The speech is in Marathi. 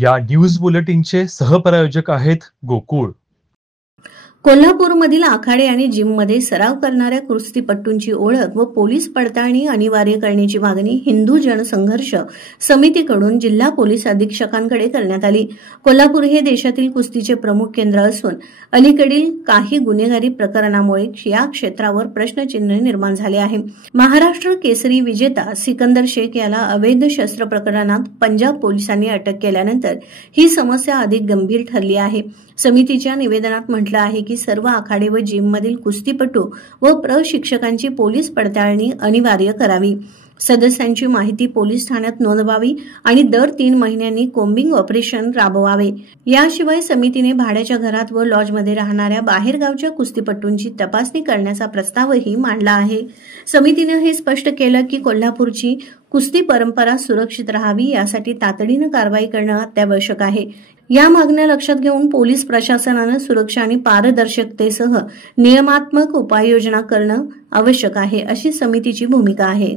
या न्यूज बुलेटिनचे सहप्रायोजक आहेत गोकुळ। कोल्हापूरमधील आखाडे आणि जिममध्ये सराव करणाऱ्या कुस्तीपटूंची ओळख व पोलीस पडताळणी अनिवार्य करण्याची मागणी हिंदू जनसंघर्ष समितीकडून जिल्हा पोलीस अधीक्षकांकडे करण्यात आली। कोल्हापूर हे देशातील कुस्तीचे प्रमुख केंद्र असून अलीकडील काही गुन्हेगारी प्रकरणामुळे या क्षेत्रावर प्रश्नचिन्ह निर्माण झाले आहे। महाराष्ट्र केसरी विजेता सिकंदर शेख याला अवैध शस्त्र प्रकरणात पंजाब पोलिसांनी अटक केल्यानंतर ही समस्या अधिक गंभीर ठरली आहे। समितीच्या निवेदनात म्हटलं आहे की सर्व आखाडे व जिममधील कुस्तीपटू व प्रशिक्षकांची पोलीस पडताळणी अनिवार्य करावी। सदस्यांची माहिती पोलीस ठाण्यात नोंदवावी आणि दर 3 महिन्यांनी कोम्बिंग ऑपरेशन राबवावे। याशिवाय समितीने भाड्याच्या घरात व लॉजमध्ये राहणाऱ्या बाहेरगावच्या कुस्तीपटूंची तपासणी करण्याचा प्रस्तावही मांडला आहे। समितीने हे स्पष्ट केलं की कोल्हापूरची कुस्ती परंपरा सुरक्षित राहावी यासाठी तातडीने कारवाई करणं अत्यावश्यक आहे। या मागण्या लक्षात घेऊन पोलीस प्रशासनाने सुरक्षा आणि पारदर्शकतेसह नियमात्मक उपाययोजना करणं आवश्यक आहे अशी समितीची भूमिका आहे।